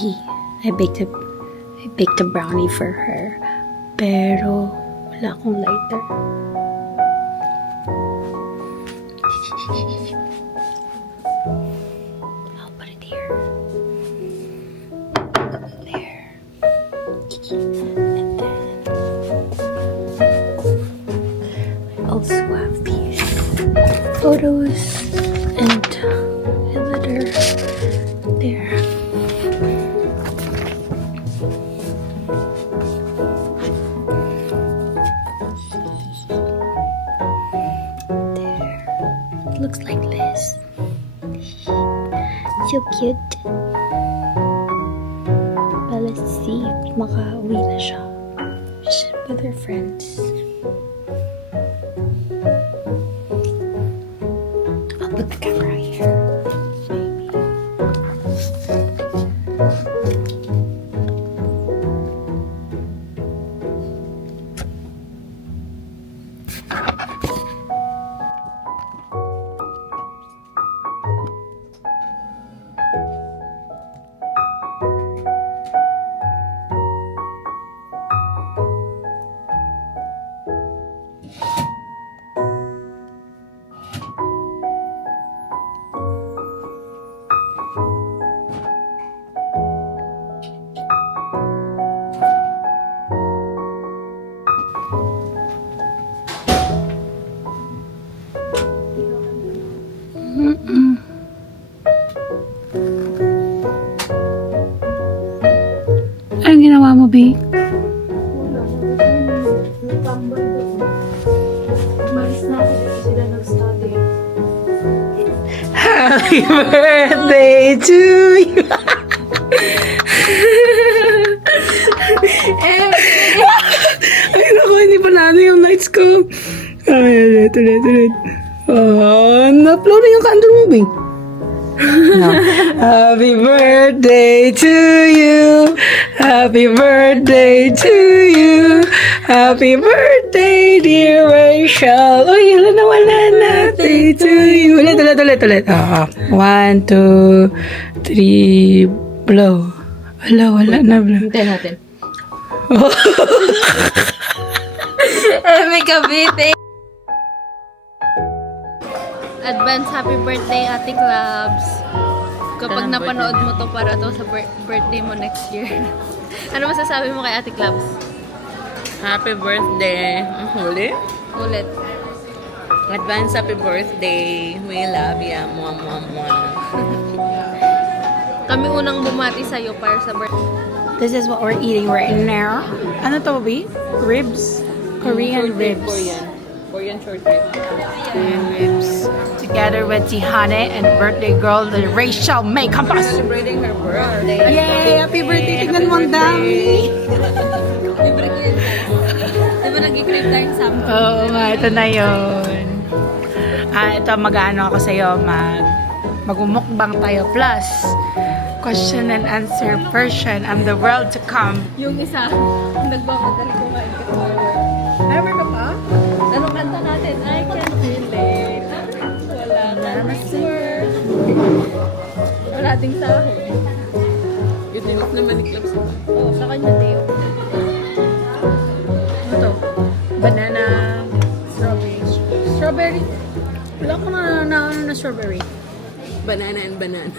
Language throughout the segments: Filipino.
I baked a brownie for her. Pero wala akong lighter. I'll put it here. There. And then I also have these photos and a letter there. Looks like this. So cute. But let's see if makauwi na siya. She's with her friends. I'll put the camera here. Maybe. Anong ginawa mo, B? Maris na ako dito sila nag-study. Happy birthday to you! Ay, naku, hindi pa na yung lights ko. Ay, ulit. Oh, na-upload na yung candle mo, B. Happy birthday to you. Happy birthday to you. Happy birthday, dear Rachel. Uy, wala na. Birthday to you. Ulit. 1, 2, 3, blow. Wala na blow. Hintayin natin. May kabite. Advance happy birthday, Ate Clubs. Kapag napanood mo to para to sa birthday mo next year. Ano masasabi mo kay Ate Clubs? Happy birthday. Ang huli. Ulit. Advance happy birthday. We love you. Mwah, mwah, mwah. Kami unang bumati sa'yo para sa birthday. This is what we're eating right now. Ano to, B? Ribs? Korean ribs. Korean short rib. Korean ribs. Together with Tihane and birthday girl, the Rachel May Campos. Celebrating her birthday. Yay! Happy birthday! Tignan mo ang dami! Diba nag-crave tayo sa amin? Oo nga, ito na yun. Ito mag-ano ako sa'yo, mag-umukbang tayo. Plus, question and answer version and the world to come. Yung isa, nagbamadali kumain ka forward. Remember ka pa? Anong kanta natin? I can't relate. Wala ka na swear. Wala ding sahod. Yung tinok naman ni Clubs. Oo, sa kanya Teo. Ano to? Banana, strawberry. Strawberry. Wala ko na strawberry. Banana and banana.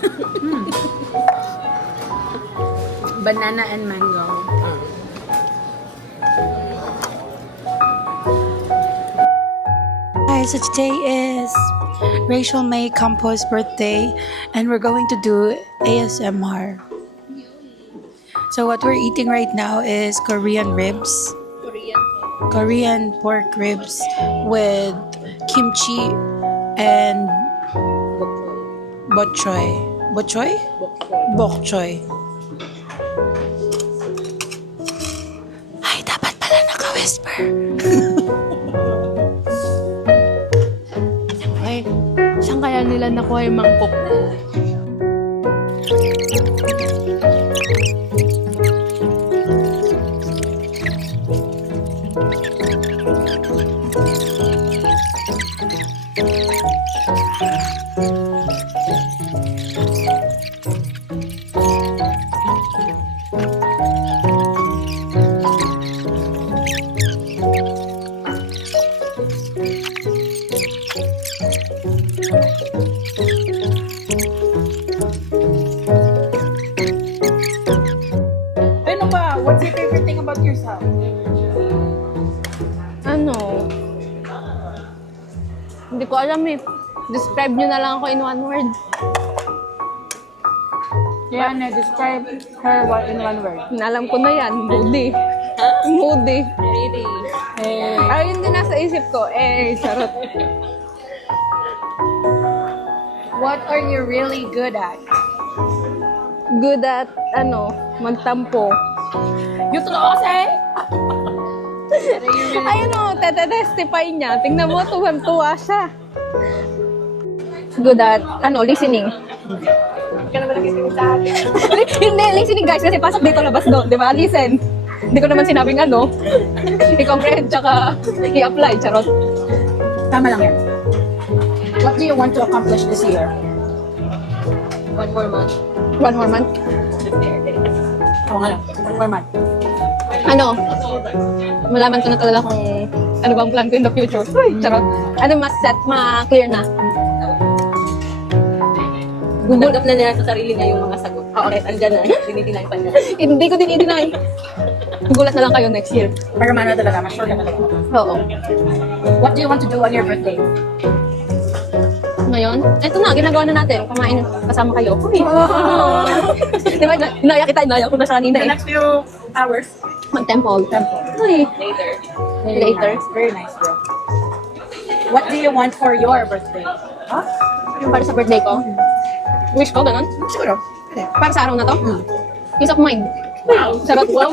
Banana and mango. Guys, so today is Rachel May Campos' birthday and we're going to do ASMR. So what we're eating right now is Korean ribs. Korean pork ribs with kimchi and bok choy. Bok choy? Bok choy. Ay, dapat pala naka-whisper. Ay, saan kaya nila nakuha yung mangkok? ko alam eh. Describe nyo na lang ako in one word. Yan, describe her in one word. Alam ko na yan. Moody. Moody. Really? Ay, hindi nasa isip ko. Charot. What are you really good at? Good at, magtampo. Yung totoo kasi. Ayun o, testify niya. Tingnan mo, tuwan-tuwa siya. Good at, listening. Hindi ka naman nag-isip sa akin. Hindi, listening guys, kasi pasok dito, labas doon, di ba? Listen. Hindi ko naman sinabing i-comprehend, tsaka i-apply, charot. Tama lang yan. What do you want to accomplish this year? 1 more month. 1 more month. Oo nga lang. 1 more month. Malaman ko na talaga kung ano bang plan ko in the future. Charot. Mas set, ma-clear na. Tanggap na niya sa sarili niya yung mga sagot. Kahit andyan na, dinidinay pa niya. Hindi ko dinideny. Gulat na lang kayo next year. Pero mana talaga, ma-sure ka talaga. Oo. What do you want to do on your birthday? Ngayon, eto na, ginagawa na natin. Kumain kasama kayo. Uy. Di ba, inaya ko na siya kanina The next few hours. Mag-temple. Temple. Uy. Later. Later. Nice. Very nice, bro. What do you want for your birthday? Huh? Yung para sa birthday ko. Wish ko, ganun. Siguro. Para sa araw na to. Peace of mind. Sarot. Wow.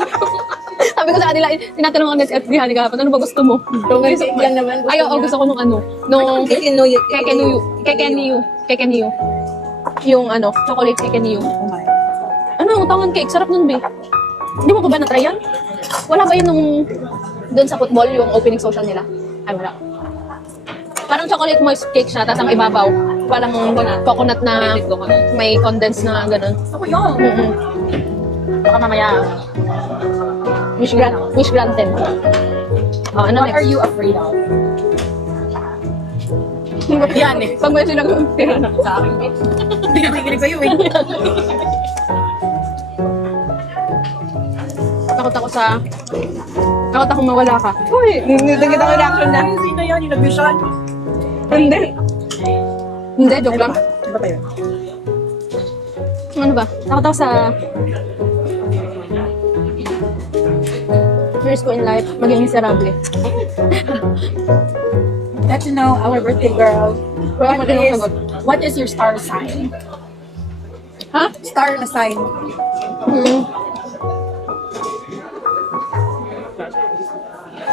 Sabi ko sa kanila, tinatanong ako ng FB Honey kahapon, ano ba gusto mo? Peace of mind. Ay, oo, gusto ko nung nung Kekeniyu. Yung chocolate Kekeniyu. Oh my. Utangan cake, sarap nun, be. Hindi mo pa ba na-try yan? Wala ba yun nung doon sa football, yung opening social nila? Ay, wala. Parang chocolate moist cake siya, tapos ang ibabaw, parang coconut na may condensed na gano'n. Ako yun. Baka mamaya. Wish granted. Oh, ano What are next? you afraid of? Yan eh. Pag may sinag-pira na. Sa akin. Hindi ka nakikinig sa'yo eh. Takot ako mawala ka. Uy, hindi kita ko reaction na. Sino yan? Yung nag-vision? Hindi, joke lang. Ano ba yun? Ano ba? Takot ako sa first ko in life, maging miserable. Let you know, our birthday girl. Wala mo din ang sagot. What is your star sign? Ha? Star na sign.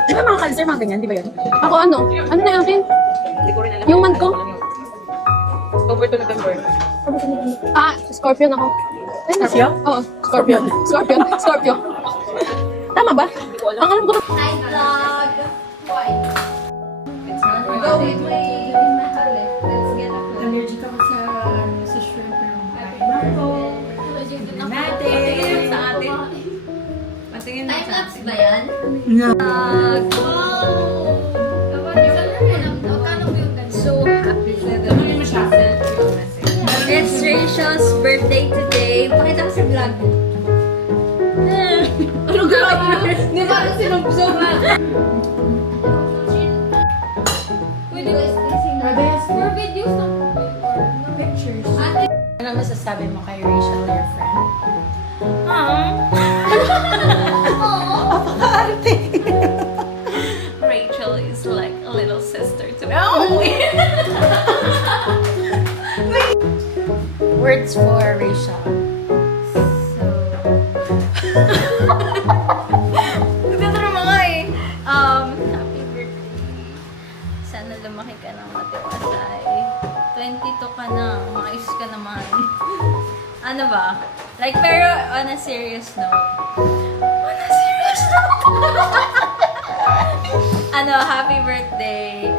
Di ba mga cancer, mga ganyan? Di ba yun? Ako ano? Ano na yung akin? Hindi ko rin alam. Yung month ko? October to November. Scorpion ako. Scorpio? Oo, Scorpio. Tama ba? Ang alam ko na. Hi vlog! It's not Go with my mahalik. Let's get a food. Allergic ako sa shrimp ng Patingin mo sa atin. Patingin mo sa Time-lapse atin. ba yan? Go! So happy. It's Rachel's birthday today. Pakita ko sa vlog. Ano gagawin? Di ba rin sinubsob ha? Pwede ba for videos na pictures? Ano masasabi mo kay Rachel, your friend? Rachel is like a little sister to me. Words for Rachel. Nagtaturo mo nga eh. Happy birthday. Sana lumaki ka ng matiwasay. 22 ka na. Maayos ka naman. Ano ba? Like, pero on a serious note. Happy birthday.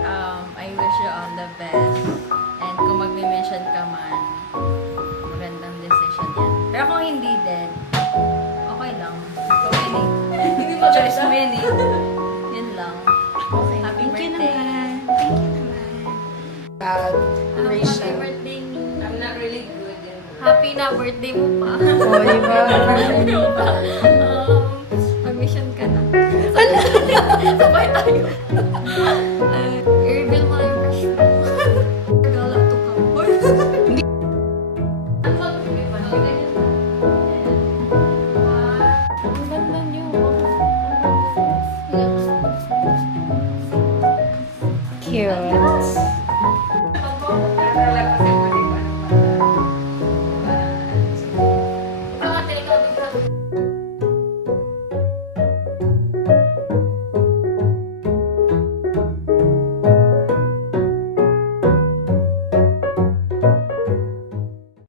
I wish you all the best. And kung magme-mention ka man, magandang decision yan. Pero kung hindi din, okay lang. Hindi pa choice mo yan eh. Yun lang. Happy birthday. Happy birthday. I'm not really good in Happy na birthday mo pa. Oh, diba? Mag-mission ka na. Sabay tayo. I-reveal mo na yung crush mo. Sige pa.